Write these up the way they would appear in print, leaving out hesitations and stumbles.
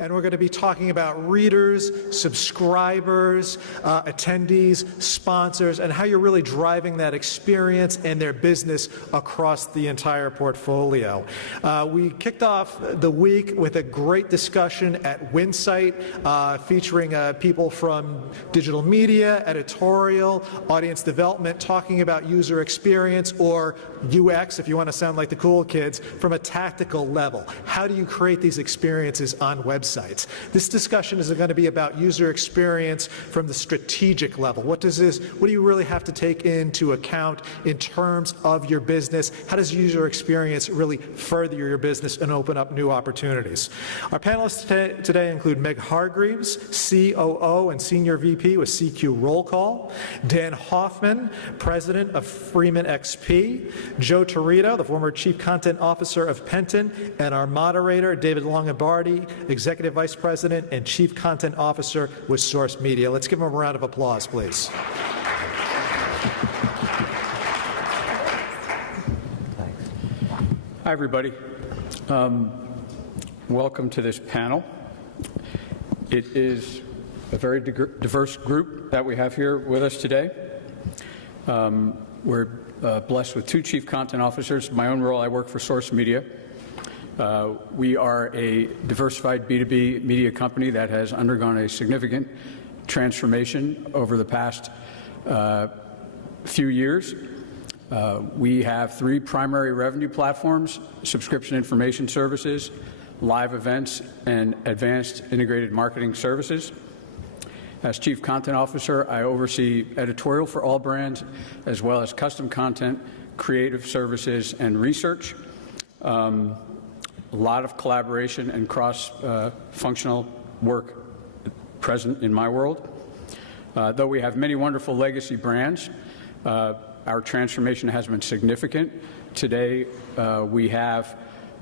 and we're going to be talking about readers, subscribers, attendees, sponsors, and how you're really driving that experience and their business across the entire portfolio. We kicked off the week with a great discussion at Winsight featuring people from digital media, editorial, audience development, talking about user experience, or UX, if you want to sound like the cool kids, from a tactical level. How do you create these experiences on websites? This discussion is going to be about user experience from the strategic level. What do you really have to take into account in terms of your business? How does user experience really further your business and open up new opportunities? Our panelists today include Meg Hargreaves, COO and Senior VP with CQ Roll Call, Dan Hoffend, President of FreemanXP, Joe Territo, the former Chief Content Officer of Penton, and our moderator, David Longobardi, Executive Vice President and Chief Content Officer with SourceMedia. Let's give them a round of applause, please. Hi, everybody. Welcome to this panel. It is a very diverse group that we have here with us today. We're blessed with two Chief Content Officers. In my own role, I work for SourceMedia. We are a diversified B2B media company that has undergone a significant transformation over the past few years. We have three primary revenue platforms: subscription information services, live events, and advanced integrated marketing services. As Chief Content Officer, I oversee editorial for all brands, as well as custom content, creative services, and research. A lot of collaboration and cross-functional work present in my world. Though we have many wonderful legacy brands, our transformation has been significant. Today, we have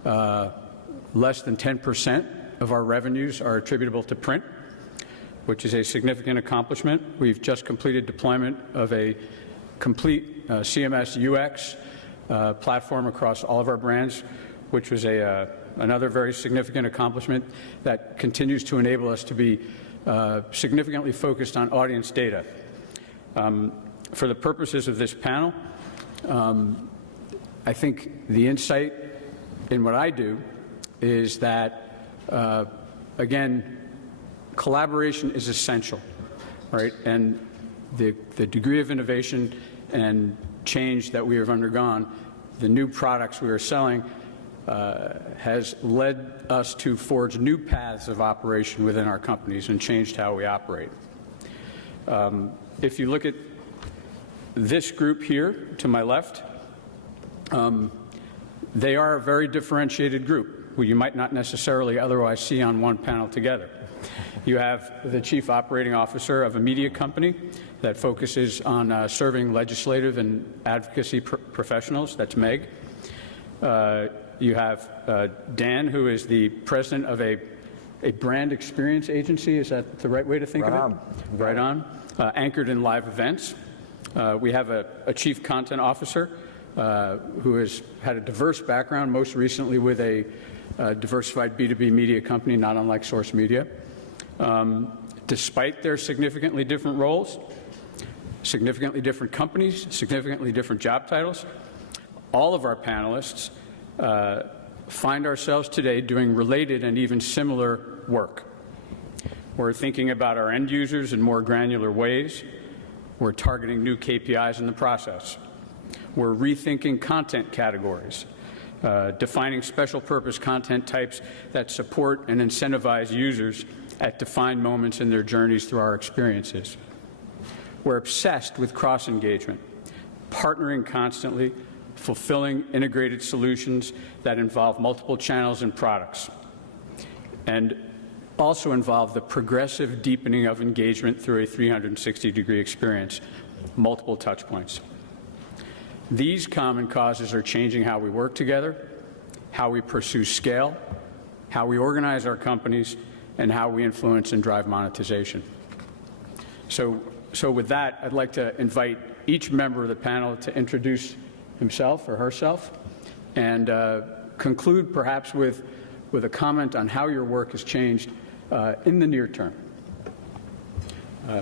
less than 10% of our revenues are attributable to print, which is a significant accomplishment. We've just completed deployment of a complete CMS UX platform across all of our brands, which was another very significant accomplishment that continues to enable us to be significantly focused on audience data. For the purposes of this panel, I think the insight in what I do is that, again, collaboration is essential, right? And the degree of innovation and change that we have undergone, the new products we are selling, has led us to forge new paths of operation within our companies and changed how we operate. If you look at this group here to my left, they are a very differentiated group who you might not necessarily otherwise see on one panel together. You have the Chief Operating Officer of a media company that focuses on serving legislative and advocacy professionals. That's Meg. You have Dan, who is the president of a brand experience agency. Is that the right way to think of it? Right on. Anchored in live events. We have a Chief Content Officer who has had a diverse background, most recently with a diversified B2B media company, not unlike SourceMedia. Despite their significantly different roles, significantly different companies, significantly different job titles, all of our panelists find ourselves today doing related and even similar work. We're thinking about our end users in more granular ways. We're targeting new KPIs in the process. We're rethinking content categories, defining special purpose content types that support and incentivize users at defined moments in their journeys through our experiences. We're obsessed with cross-engagement, partnering constantly, fulfilling integrated solutions that involve multiple channels and products, and also involve the progressive deepening of engagement through a 360-degree experience, multiple touch points. These common causes are changing how we work together, how we pursue scale, how we organize our companies, and how we influence and drive monetization. So with that, I'd like to invite each member of the panel to introduce himself or herself and conclude perhaps with with a comment on how your work has changed in the near term.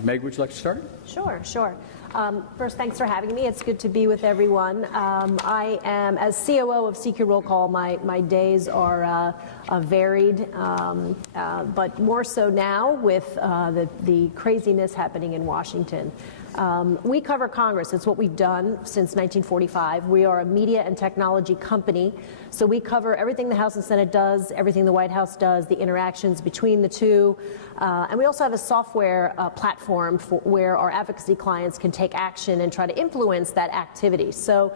Meg, would you like to start? Sure. First, thanks for having me. It's good to be with everyone. I am, as COO of Secure Roll Call, my days are varied, but more so now with the craziness happening in Washington. We cover Congress. It's what we've done since 1945. We are a media and technology company, so we cover everything the House and Senate does, everything the White House does, the interactions between the two, and we also have a software platform where our advocacy clients can take action and try to influence that activity. So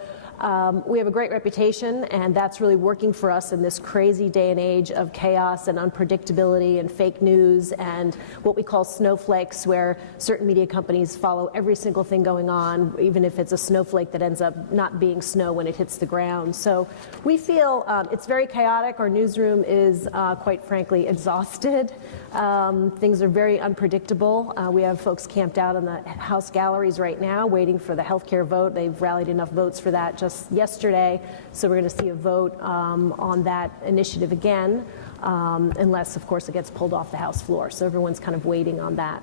we have a great reputation, and that's really working for us in this crazy day and age of chaos and unpredictability and fake news and what we call snowflakes, where certain media companies follow every single thing going on, even if it's a snowflake that ends up not being snow when it hits the ground. So we feel it's very chaotic. Our newsroom is, quite frankly, exhausted. Things are very unpredictable. We have folks camped out in the House galleries right now waiting for the healthcare vote. They've rallied enough votes for that just yesterday, so we're going to see a vote on that initiative again, unless, of course, it gets pulled off the House floor. So everyone's kind of waiting on that.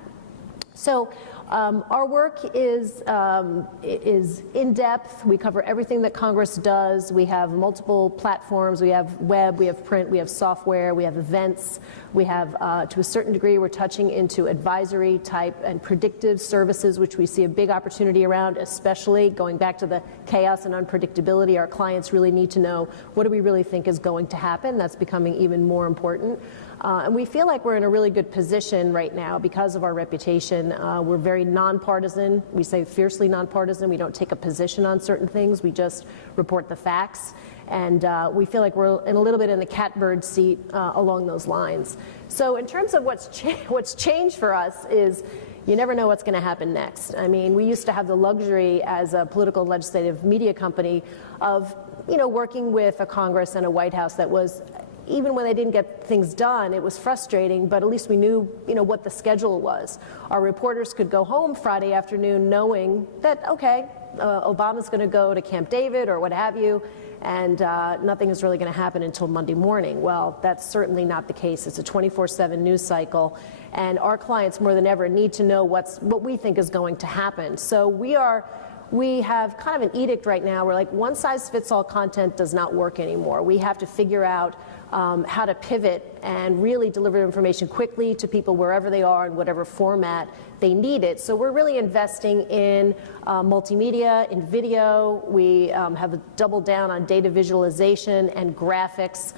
So our work is in depth. We cover everything that Congress does. We have multiple platforms. We have web, we have print, we have software, we have events. We have, to a certain degree, we're touching into advisory type and predictive services, which we see a big opportunity around, especially going back to the chaos and unpredictability. Our clients really need to know, what do we really think is going to happen? That's becoming even more important. And we feel like we're in a really good position right now because of our reputation. We're very nonpartisan. We say fiercely nonpartisan. We don't take a position on certain things. We just report the facts. And we feel like we're in a little bit in the catbird seat along those lines. So in terms of what's changed for us is you never know what's going to happen next. I mean, we used to have the luxury as a political and legislative media company of, working with a Congress and a White House that was, even when they didn't get things done, it was frustrating, but at least we knew, what the schedule was. Our reporters could go home Friday afternoon knowing that, okay, Obama's going to go to Camp David or what have you, and nothing is really going to happen until Monday morning. Well, that's certainly not the case. It's a 24/7 news cycle, and our clients more than ever need to know what we think is going to happen. So we have kind of an edict right now where, like, one-size-fits-all content does not work anymore. We have to figure out how to pivot and really deliver information quickly to people wherever they are in whatever format they need it. So we're really investing in multimedia, in video. We have doubled down on data visualization and graphics,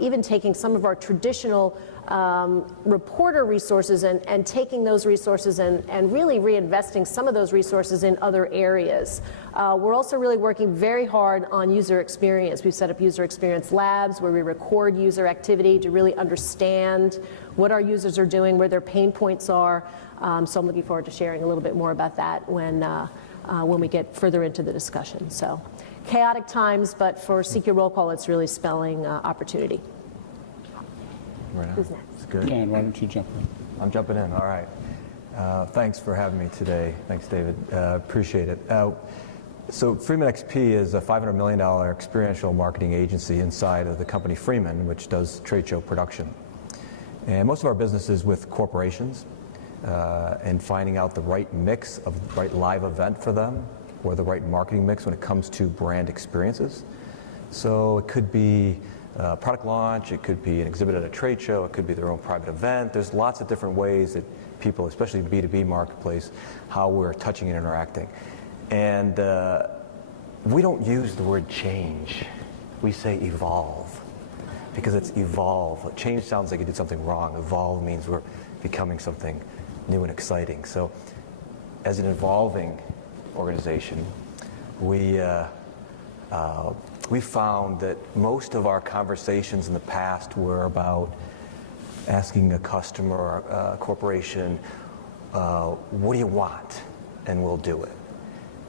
even taking some of our traditional reporter resources and taking those resources and really reinvesting some of those resources in other areas. We're also really working very hard on user experience. We've set up user experience labs where we record user activity to really understand what our users are doing, where their pain points are. So I'm looking forward to sharing a little bit more about that when we get further into the discussion. So chaotic times, but for Secure Roll Call, it's really spelling opportunity. Right on. Who's next? That's good. Dan, why don't you jump in? I'm jumping in. All right. Thanks for having me today. Thanks, David. Appreciate it. So FreemanXP is a $500 million experiential marketing agency inside of the company Freeman, which does trade show production. And most of our business is with corporations and finding out the right mix of the right live event for them or the right marketing mix when it comes to brand experiences. So it could be a product launch, it could be an exhibit at a trade show, it could be their own private event. There's lots of different ways that people, especially in the B2B marketplace, how we're touching and interacting. And we don't use the word change. We say evolve, because it's evolve. Change sounds like you did something wrong. Evolve means we're becoming something new and exciting. So as an evolving organization, we found that most of our conversations in the past were about asking a customer or a corporation, what do you want? And we'll do it.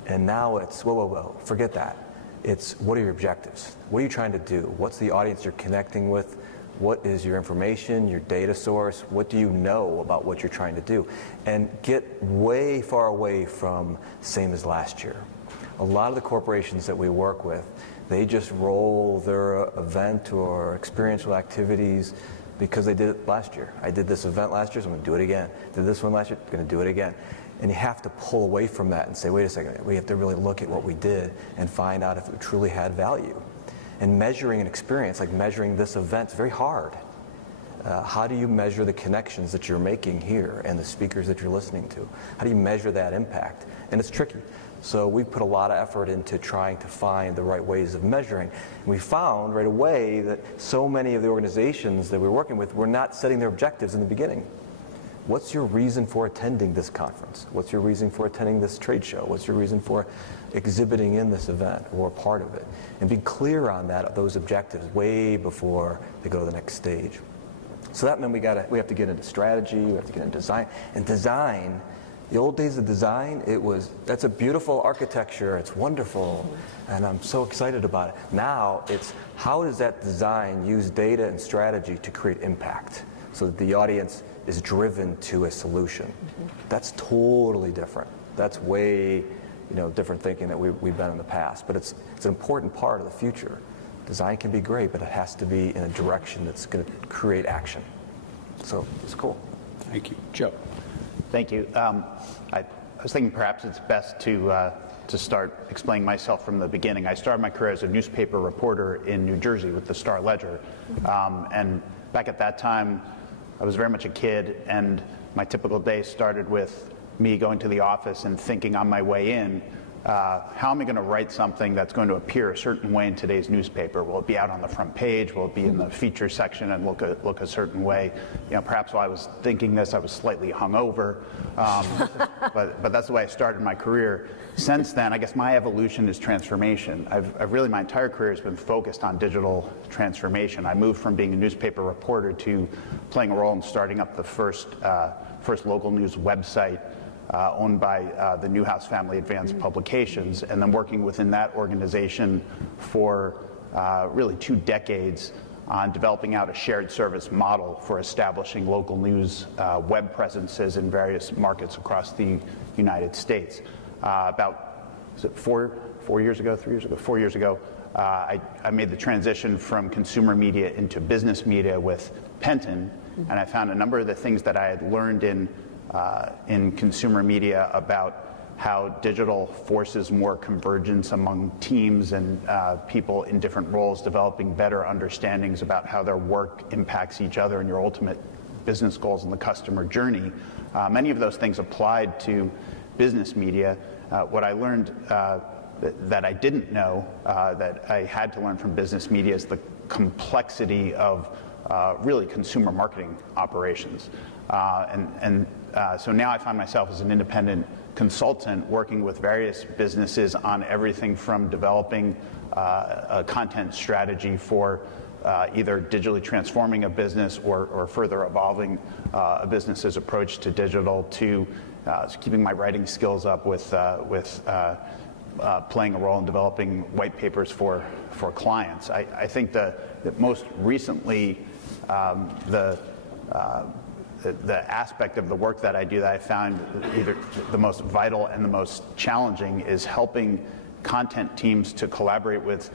And now it's, whoa, forget that. It's, what are your objectives? What are you trying to do? What's the audience you're connecting with? What is your information, your data source? What do you know about what you're trying to do? And get way far away from same as last year. A lot of the corporations that we work with, They just roll their event or experiential activities because they did it last year. I did this event last year, so I'm going to do it again. Did this one last year, I'm going to do it again. And you have to pull away from that and say, wait a second, we have to really look at what we did and find out if it truly had value. And measuring an experience, like measuring this event, is very hard. How do you measure the connections that you're making here and the speakers that you're listening to? How do you measure that impact? And it's tricky. So we put a lot of effort into trying to find the right ways of measuring. And we found right away that so many of the organizations that we're working with were not setting their objectives in the beginning. What's your reason for attending this conference? What's your reason for attending this trade show? What's your reason for exhibiting in this event or a part of it? And be clear on that, those objectives, way before they go to the next stage. So that meant we have to get into strategy, we have to get into design. And design, the old days of design, that's a beautiful architecture, it's wonderful, and I'm so excited about it. Now it's how does that design use data and strategy to create impact so that the audience is driven to a solution. That's totally different. That's way different thinking that we've been in the past, but it's an important part of the future. Design can be great, but it has to be in a direction that's going to create action. So it's cool. Thank you. Joe. Thank you. I was thinking perhaps it's best to start explaining myself from the beginning. I started my career as a newspaper reporter in New Jersey with the Star Ledger. And back at that time, I was very much a kid, and my typical day started with me going to the office and thinking on my way in, how am I going to write something that's going to appear a certain way in today's newspaper? Will it be out on the front page? Will it be in the feature section and look a certain way? Perhaps while I was thinking this, I was slightly hungover, but that's the way I started my career. Since then, I guess my evolution is transformation. I've really, my entire career has been focused on digital transformation. I moved from being a newspaper reporter to playing a role in starting up the first local news website owned by the Newhouse family Advanced Publications, and then working within that organization for really 2 decades on developing out a shared service model for establishing local news web presences in various markets across the United States. About 4 years ago, 3 years ago, 4 years ago, I made the transition from consumer media into business media with Penton, and I found a number of the things that I had learned in consumer media about how digital forces more convergence among teams and people in different roles, developing better understandings about how their work impacts each other and your ultimate business goals and the customer journey. Many of those things applied to business media. What I learned that I didn't know, that I had to learn from business media, is the complexity of really consumer marketing operations. So now I find myself as an independent consultant working with various businesses on everything from developing a content strategy for either digitally transforming a business or further evolving a business's approach to digital, to keeping my writing skills up with playing a role in developing white papers for clients. I think that most recently the aspect of the work that I do that I found either the most vital and the most challenging is helping content teams to collaborate with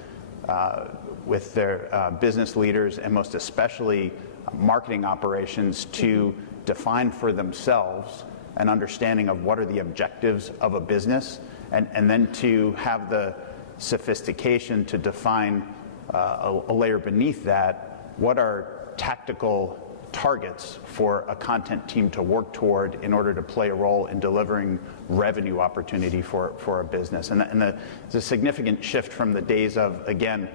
their business leaders, and most especially marketing operations, to define for themselves an understanding of what are the objectives of a business, and then to have the sophistication to define a layer beneath that, what are tactical targets for a content team to work toward in order to play a role in delivering revenue opportunity for a business. And it's a significant shift from the days of, again,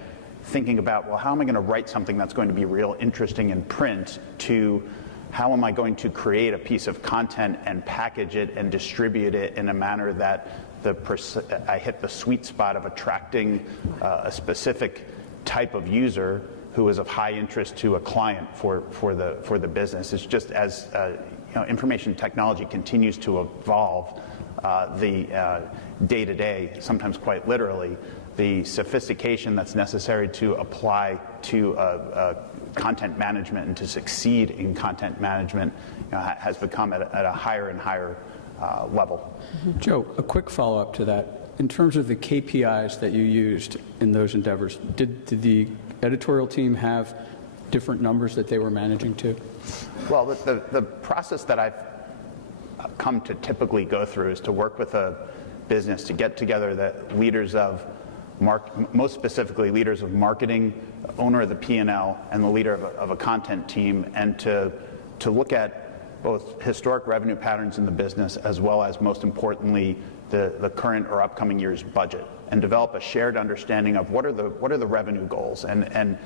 thinking about, well, how am I going to write something that's going to be real interesting in print, to how am I going to create a piece of content and package it and distribute it in a manner that I hit the sweet spot of attracting a specific type of user who is of high interest to a client for the business. It's just as information technology continues to evolve, the day-to-day, sometimes quite literally, the sophistication that's necessary to apply to content management and to succeed in content management has become at a higher and higher level. Joe, a quick follow-up to that. in terms of the KPIs that you used in those endeavors, did the editorial team have different numbers that they were managing to? Well, the process that I've come to typically go through is to work with a business to get together the leaders of, most specifically leaders of marketing, owner of the P&L, and the leader of a content team, and to look at both historic revenue patterns in the business as well as, most importantly, the current or upcoming year's budget, and develop a shared understanding of what are the revenue goals. And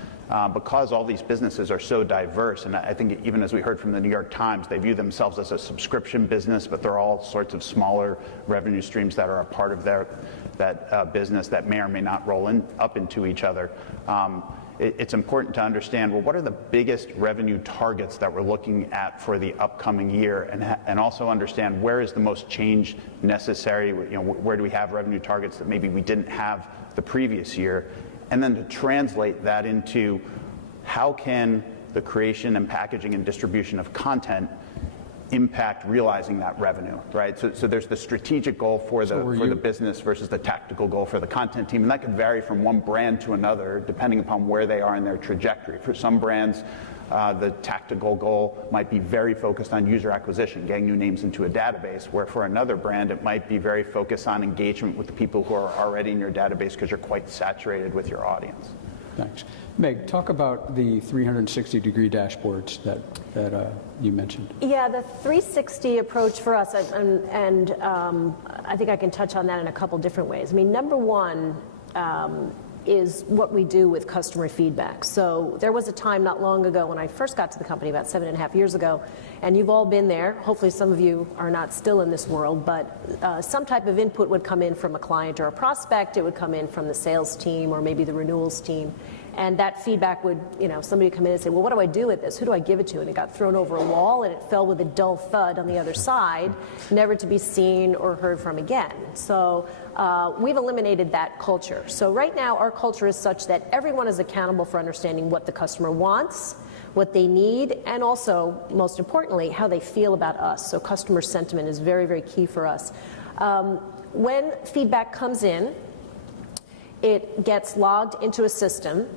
because all these businesses are so diverse, and I think even as we heard from the New York Times, they view themselves as a subscription business, but there are all sorts of smaller revenue streams that are a part of that business that may or may not roll up into each other. It's important to understand, well, what are the biggest revenue targets that we're looking at for the upcoming year, and also understand where is the most change necessary, where do we have revenue targets that maybe we didn't have the previous year, and then to translate that into how can the creation and packaging and distribution of content impact realizing that revenue, right? So there's the strategic goal for the business versus the tactical goal for the content team, and that could vary from one brand to another depending upon where they are in their trajectory. For some brands, the tactical goal might be very focused on user acquisition, getting new names into a database, where for another brand it might be very focused on engagement with the people who are already in your database because you're quite saturated with your audience. Thanks. Meg, talk about the 360-degree dashboards that you mentioned. Yeah, the 360 approach for us, and I think I can touch on that in a couple different ways. I mean, number one is what we do with customer feedback. So there was a time not long ago when I first got to the company, about 7.5 years ago, and you've all been there. Hopefully some of you are not still in this world, but some type of input would come in from a client or a prospect. It would come in from the sales team or maybe the renewals team. And that feedback would, somebody would come in and say, well, what do I do with this? Who do I give it to? And it got thrown over a wall, and it fell with a dull thud on the other side, never to be seen or heard from again. So we've eliminated that culture. So right now, our culture is such that everyone is accountable for understanding what the customer wants, what they need, and also, most importantly, how they feel about us. So customer sentiment is very, very key for us. When feedback comes in, it gets logged into a system,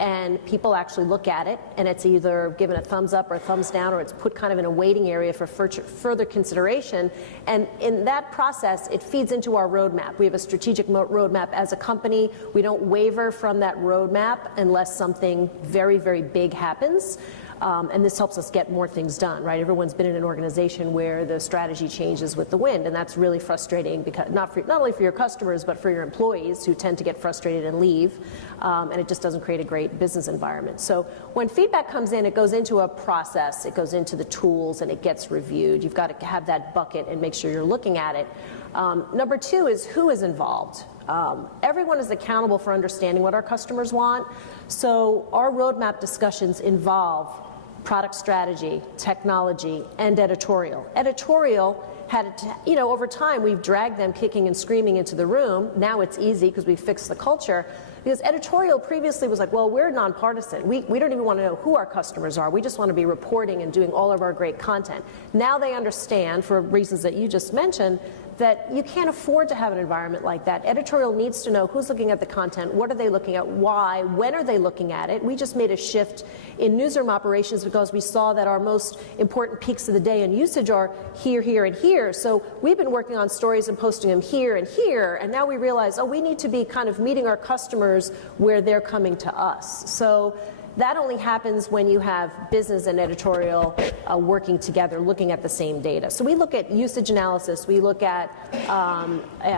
and people actually look at it, and it's either given a thumbs up or a thumbs down, or it's put kind of in a waiting area for further consideration. And in that process, it feeds into our roadmap. We have a strategic roadmap as a company. We don't waver from that roadmap unless something very, very big happens. And this helps us get more things done, right? Everyone's been in an organization where the strategy changes with the wind, and that's really frustrating, because not only for your customers, but for your employees, who tend to get frustrated and leave, and it just doesn't create a great business environment. So when feedback comes in, it goes into a process, it goes into the tools, and it gets reviewed. You've got to have that bucket and make sure you're looking at it. Number two is who is involved. Everyone is accountable for understanding what our customers want, so our roadmap discussions involve product strategy, technology, and editorial. Editorial had, over time we've dragged them kicking and screaming into the room. Now it's easy because we fixed the culture. Because editorial previously was like, well, we're nonpartisan. We don't even want to know who our customers are. We just want to be reporting and doing all of our great content. Now they understand, for reasons that you just mentioned, that you can't afford to have an environment like that. Editorial needs to know who's looking at the content, what are they looking at, why, when are they looking at it. We just made a shift in newsroom operations because we saw that our most important peaks of the day in usage are here, here, and here. So we've been working on stories and posting them here and here, and now we realize, we need to be kind of meeting our customers where they're coming to us. So that only happens when you have business and editorial working together, looking at the same data. So we look at usage analysis. We look at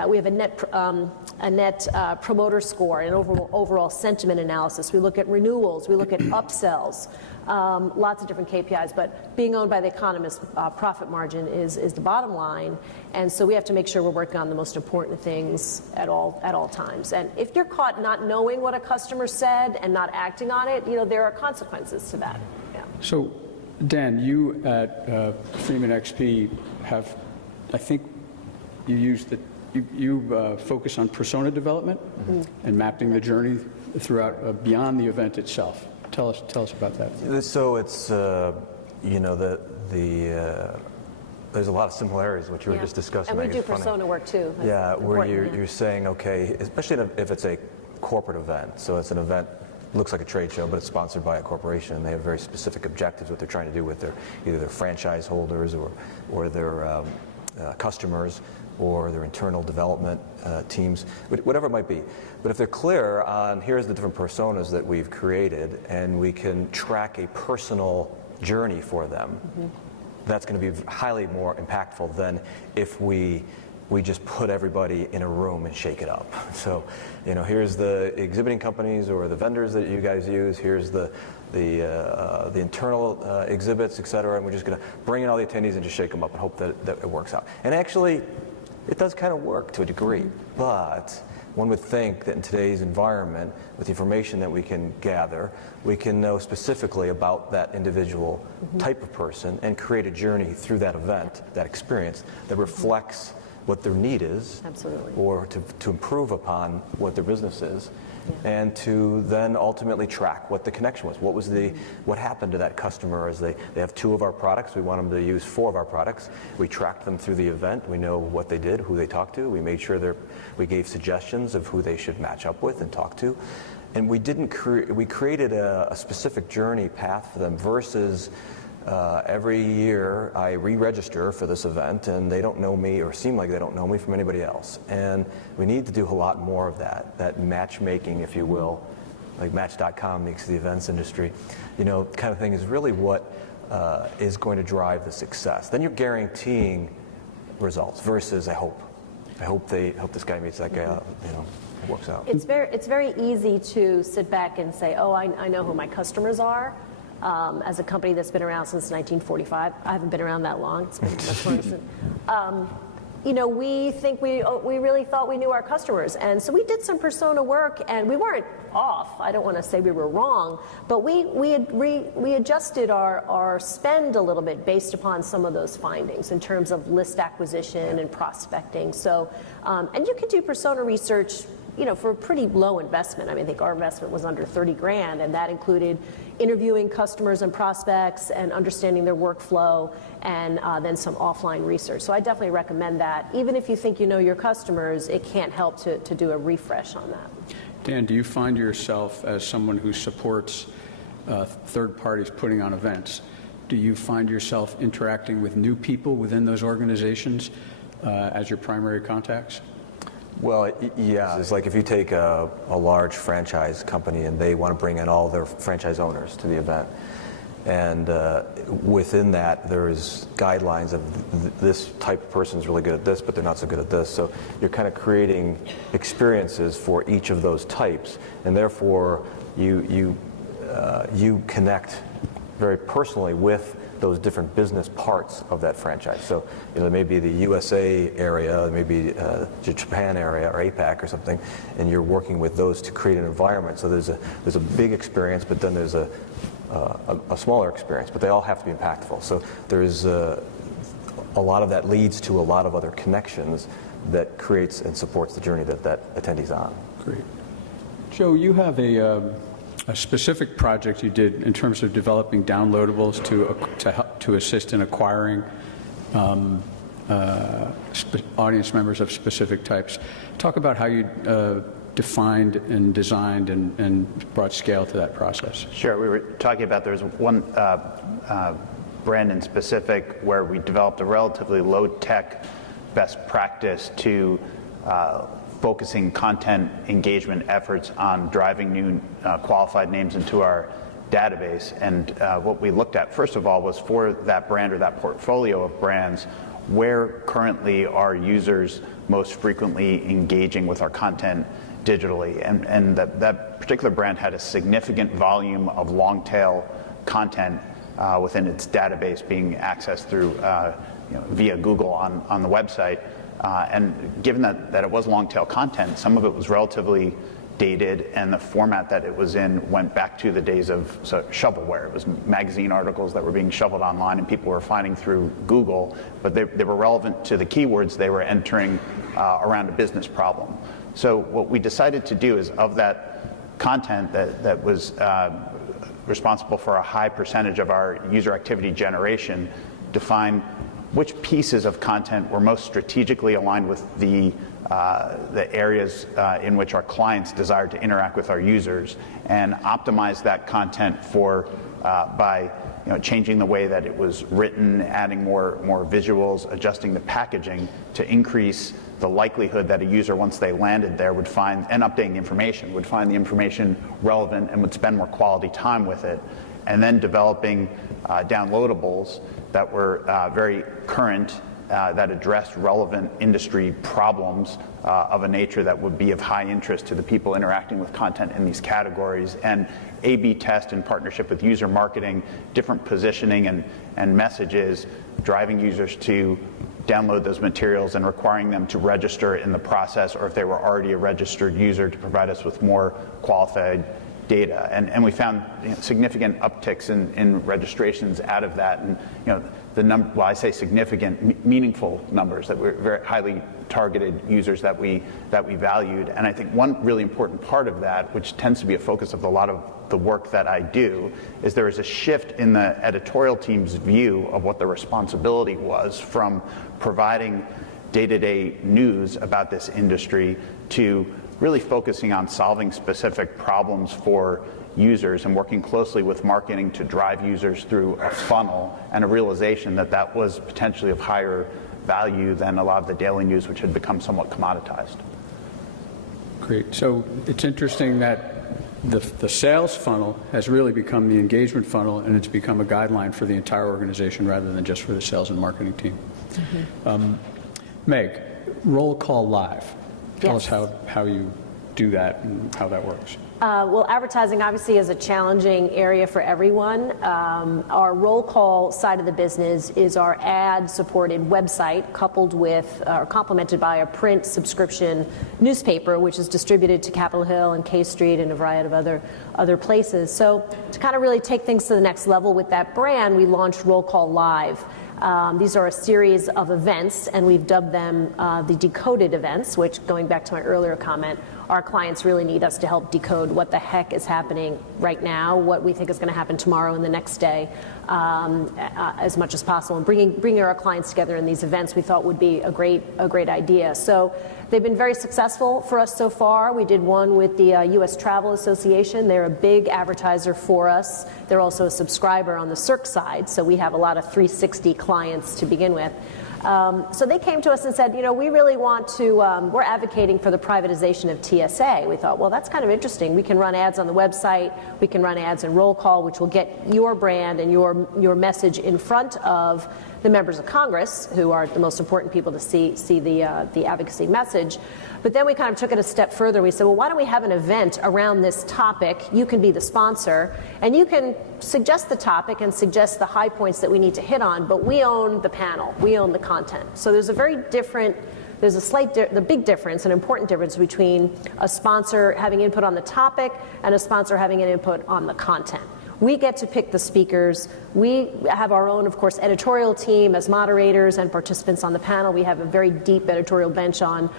we have a net promoter score and overall sentiment analysis. We look at renewals. We look at upsells. Lots of different KPIs, but being owned by the economist, profit margin is the bottom line, and so we have to make sure we're working on the most important things at all times. And if you're caught not knowing what a customer said and not acting on it, there are consequences to that. Yeah. So, Dan, you at FreemanXP have, I think, you focus on persona development and mapping the journey throughout beyond the event itself. Tell us about that. So it's the there's a lot of similarities, what you were Yeah. just discussing. And we Maggie. do It's funny. persona work too. That's Yeah, where important, you're saying, okay, especially if it's a corporate event, so it's an event, looks like a trade show, but it's sponsored by a corporation, and they have very specific objectives, what they're trying to do with either their franchise holders or their customers or their internal development teams, whatever it might be. But if they're clear on here's the different personas that we've created, and we can track a personal journey for them, that's going to be highly more impactful than if we just put everybody in a room and shake it up. So, here's the exhibiting companies or the vendors that you guys use, here's the internal exhibits, et cetera, and we're just going to bring in all the attendees and just shake them up and hope that it works out. And actually, it does kind of work to a degree, but one would think that in today's environment, with the information that we can gather, we can know specifically about that individual type of person and create a journey through that event, that experience, that reflects what their need is, Absolutely. or to improve upon what their business is, and to then ultimately track what the connection was. What happened to that customer as they have 2 of our products, we want them to use 4 of our products. We tracked them through the event, we know what they did, who they talked to, we made sure we gave suggestions of who they should match up with and talk to. And we created a specific journey path for them versus every year I re-register for this event and they don't know me or seem like they don't know me from anybody else. And we need to do a lot more of that matchmaking, if you will, like Match.com makes the events industry, kind of thing is really what is going to drive the success. Then you're guaranteeing results versus I hope this guy meets that guy, it works out. It's very easy to sit back and say, oh, I know who my customers are. As a company that's been around since 1945, I haven't been around that long. It's been much more recent. We think we really thought we knew our customers, and so we did some persona work, and we weren't off. I don't want to say we were wrong, but we adjusted our spend a little bit based upon some of those findings in terms of list acquisition and prospecting. So, and you can do persona research, for a pretty low investment. I think our investment was under 30 grand, and that included interviewing customers and prospects and understanding their workflow, and then some offline research. So I definitely recommend that. Even if you think you know your customers, it can't help to do a refresh on that. Dan, do you find yourself as someone who supports third parties putting on events? Do you find yourself interacting with new people within those organizations as your primary contacts? Well, yeah. It's like if you take a large franchise company and they want to bring in all their franchise owners to the event, and within that there's guidelines of this type of person is really good at this, but they're not so good at this. So you're kind of creating experiences for each of those types, and therefore you connect very personally with those different business parts of that franchise. So, there may be the USA area, there may be the Japan area or APAC or something, and you're working with those to create an environment. So there's a big experience, but then there's a smaller experience, but they all have to be impactful. So there's a lot of that leads to a lot of other connections that creates and supports the journey that attendee's on. Great. Joe, you have a specific project you did in terms of developing downloadables to assist in acquiring audience members of specific types. Talk about how you defined and designed and brought scale to that process. Sure. We were talking about there's one brand in specific where we developed a relatively low-tech best practice to focusing content engagement efforts on driving new qualified names into our database. And what we looked at, first of all, was for that brand or that portfolio of brands, where currently are users most frequently engaging with our content digitally. And that particular brand had a significant volume of long-tail content within its database being accessed through via Google on the website. And given that it was long-tail content, some of it was relatively dated, and the format that it was in went back to the days of shovelware. It was magazine articles that were being shoveled online and people were finding through Google, but they were relevant to the keywords they were entering around a business problem. So what we decided to do is, of that content that was responsible for a high percentage of our user activity generation, define which pieces of content were most strategically aligned with the areas in which our clients desired to interact with our users, and optimize that content for by changing the way that it was written, adding more visuals, adjusting the packaging to increase the likelihood that a user, once they landed there, would find, and updating the information, would find the information relevant and would spend more quality time with it. And then developing downloadables that were very current, that addressed relevant industry problems of a nature that would be of high interest to the people interacting with content in these categories, and A/B test in partnership with user marketing, different positioning and messages, driving users to download those materials and requiring them to register in the process, or if they were already a registered user, to provide us with more qualified data. And we found significant upticks in registrations out of that, and the number, well, I say significant, meaningful numbers that were very highly targeted users that we valued. And I think one really important part of that, which tends to be a focus of a lot of the work that I do, is there is a shift in the editorial team's view of what the responsibility was from providing day-to-day news about this industry to really focusing on solving specific problems for users and working closely with marketing to drive users through a funnel, and a realization that that was potentially of higher value than a lot of the daily news, which had become somewhat commoditized. Great. So it's interesting that the sales funnel has really become the engagement funnel, and it's become a guideline for the entire organization rather than just for the sales and marketing team. Mm-hmm. Meg, roll call live. Tell us how you do that and how that works. Well, advertising obviously is a challenging area for everyone. Our roll call side of the business is our ad-supported website, coupled with or complemented by a print subscription newspaper, which is distributed to Capitol Hill and K Street and a variety of other places. So to kind of really take things to the next level with that brand, we launched Roll Call Live. These are a series of events, and we've dubbed them the decoded events, which, going back to my earlier comment, our clients really need us to help decode what the heck is happening right now, what we think is going to happen tomorrow and the next day, as much as possible. And bringing our clients together in these events we thought would be a great idea. So they've been very successful for us so far. We did one with the U.S. Travel Association. They're a big advertiser for us. They're also a subscriber on the Cirque side, so we have a lot of 360 clients to begin with. So they came to us and said, we really want to, we're advocating for the privatization of TSA. We thought, well, that's kind of interesting. We can run ads on the website. We can run ads in roll call, which will get your brand and your message in front of the members of Congress, who are the most important people to see the advocacy message. But then we kind of took it a step further. We said, well, why don't we have an event around this topic? You can be the sponsor, and you can suggest the topic and suggest the high points that we need to hit on, but we own the panel. We own the content. So there's the big difference, an important difference between a sponsor having input on the topic and a sponsor having an input on the content. We get to pick the speakers. We have our own, of course, editorial team as moderators and participants on the panel. We have a very deep editorial bench on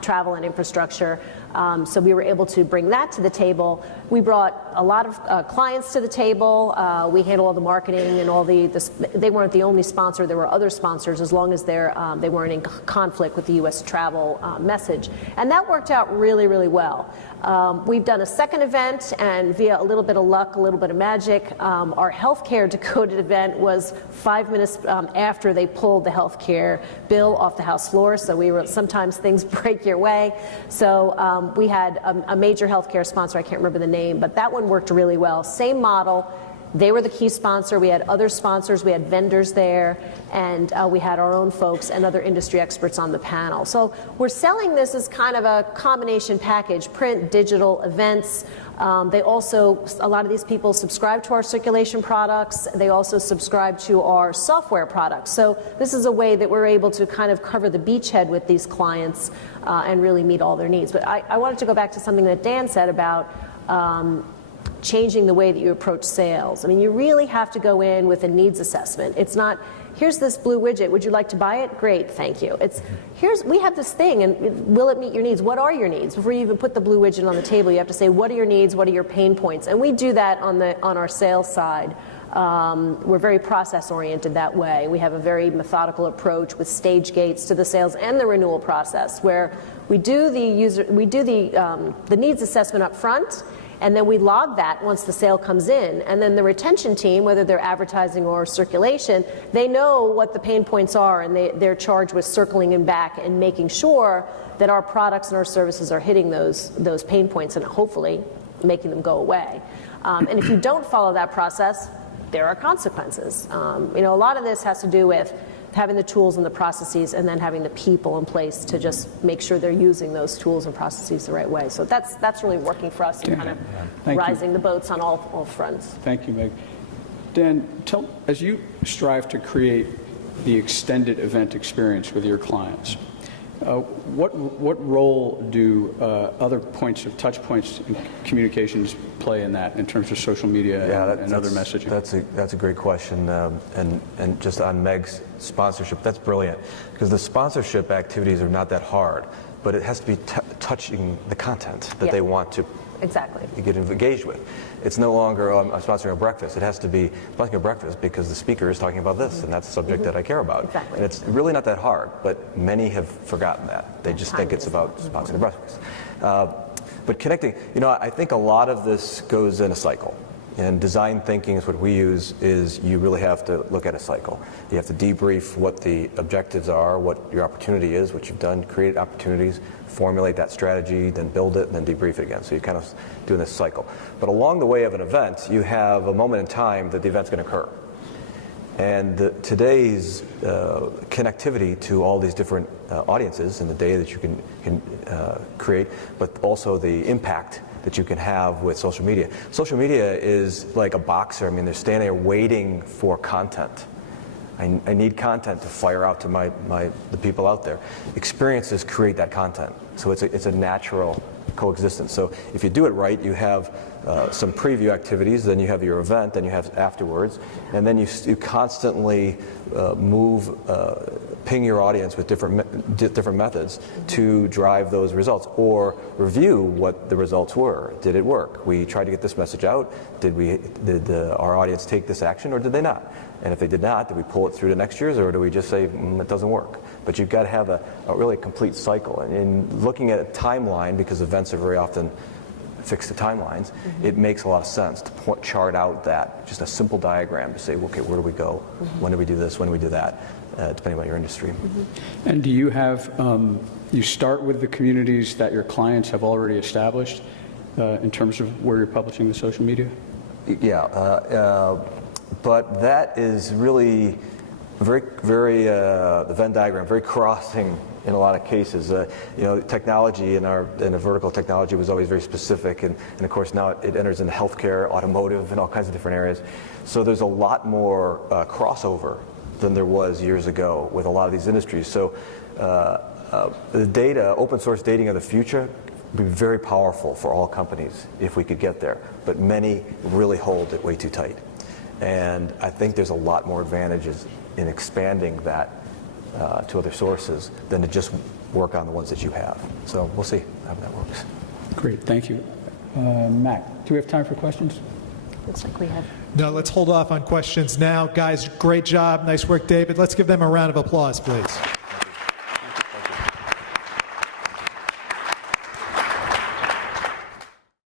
travel and infrastructure. So we were able to bring that to the table. We brought a lot of clients to the table. We handle all the marketing and all they weren't the only sponsor. There were other sponsors, as long as they weren't in conflict with the U.S. travel message. And that worked out really, really well. We've done a second event, and via a little bit of luck, a little bit of magic, our healthcare decoded event was 5 minutes after they pulled the healthcare bill off the House floor. So sometimes things break your way. So we had a major healthcare sponsor, I can't remember the name, but that one worked really well. Same model. They were the key sponsor. We had other sponsors. We had vendors there, and we had our own folks and other industry experts on the panel. So we're selling this as kind of a combination package: print, digital, events. They also, a lot of these people subscribe to our circulation products. They also subscribe to our software products. So this is a way that we're able to kind of cover the beachhead with these clients and really meet all their needs. But I wanted to go back to something that Dan said about changing the way that you approach sales. I mean, you really have to go in with a needs assessment. It's not, here's this blue widget, would you like to buy it? Great, thank you. It's, we have this thing, and will it meet your needs? What are your needs? Before you even put the blue widget on the table, you have to say, what are your needs? What are your pain points? And we do that on our sales side We're very process-oriented that way. We have a very methodical approach with stage gates to the sales and the renewal process, where we do the needs assessment up front, and then we log that once the sale comes in. And then the retention team, whether they're advertising or circulation, they know what the pain points are, and they're charged with circling them back and making sure that our products and our services are hitting those pain points and hopefully making them go away. And if you don't follow that process, there are consequences. A lot of this has to do with having the tools and the processes, and then having the people in place to just make sure they're using those tools and processes the right way. So that's really working for us, and kind of rising the boats on all fronts. Thank you, Meg. Dan, as you strive to create the extended event experience with your clients, what role do other touch points in communications play in that, in terms of social media and other messaging? That's a great question, and just on Meg's sponsorship, that's brilliant, because the sponsorship activities are not that hard, but it has to be touching the content that they want to get engaged with. It's no longer, I'm sponsoring a breakfast. It has to be sponsoring a breakfast because the speaker is talking about this, and that's the subject that I care about. Exactly. And it's really not that hard, but many have forgotten that. They just think it's about sponsoring a breakfast. But connecting, I think a lot of this goes in a cycle. And design thinking is what we use. Is you really have to look at a cycle. You have to debrief what the objectives are, what your opportunity is, what you've done, create opportunities, formulate that strategy, then build it, and then debrief it again. So you're kind of doing this cycle. But along the way of an event, you have a moment in time that the event's going to occur. And today's connectivity to all these different audiences and the data that you can create, but also the impact that you can have with social media. Social media is like a boxer. I mean, they're standing there waiting for content. I need content to fire out to the people out there. Experiences create that content. So it's a natural coexistence. So if you do it right, you have some preview activities, then you have your event, then you have afterwards, and then you constantly ping your audience with different methods to drive those results, or review what the results were. Did it work? We tried to get this message out. Did our audience take this action, or did they not? And if they did not, did we pull it through to next year's, or do we just say it doesn't work? But you've got to have a really complete cycle. And in looking at a timeline, because events are very often fixed to timelines, it makes a lot of sense to chart out that, just a simple diagram to say, okay, where do we go? When do we do this? When do we do that? Depending on your industry. And do you have, you start with the communities that your clients have already established in terms of where you're publishing the social media? Yeah, but that is really very, the Venn diagram, very crossing in a lot of cases. Technology in a vertical technology was always very specific, and of course now it enters into healthcare, automotive, and all kinds of different areas. So there's a lot more crossover than there was years ago with a lot of these industries. So the data, open source dating of the future, would be very powerful for all companies if we could get there. But many really hold it way too tight. And I think there's a lot more advantages in expanding that to other sources than to just work on the ones that you have. So we'll see how that works. Great, thank you. Mac, do we have time for questions? Looks like we have. No, let's hold off on questions now. Guys, great job. Nice work, David. Let's give them a round of applause, please.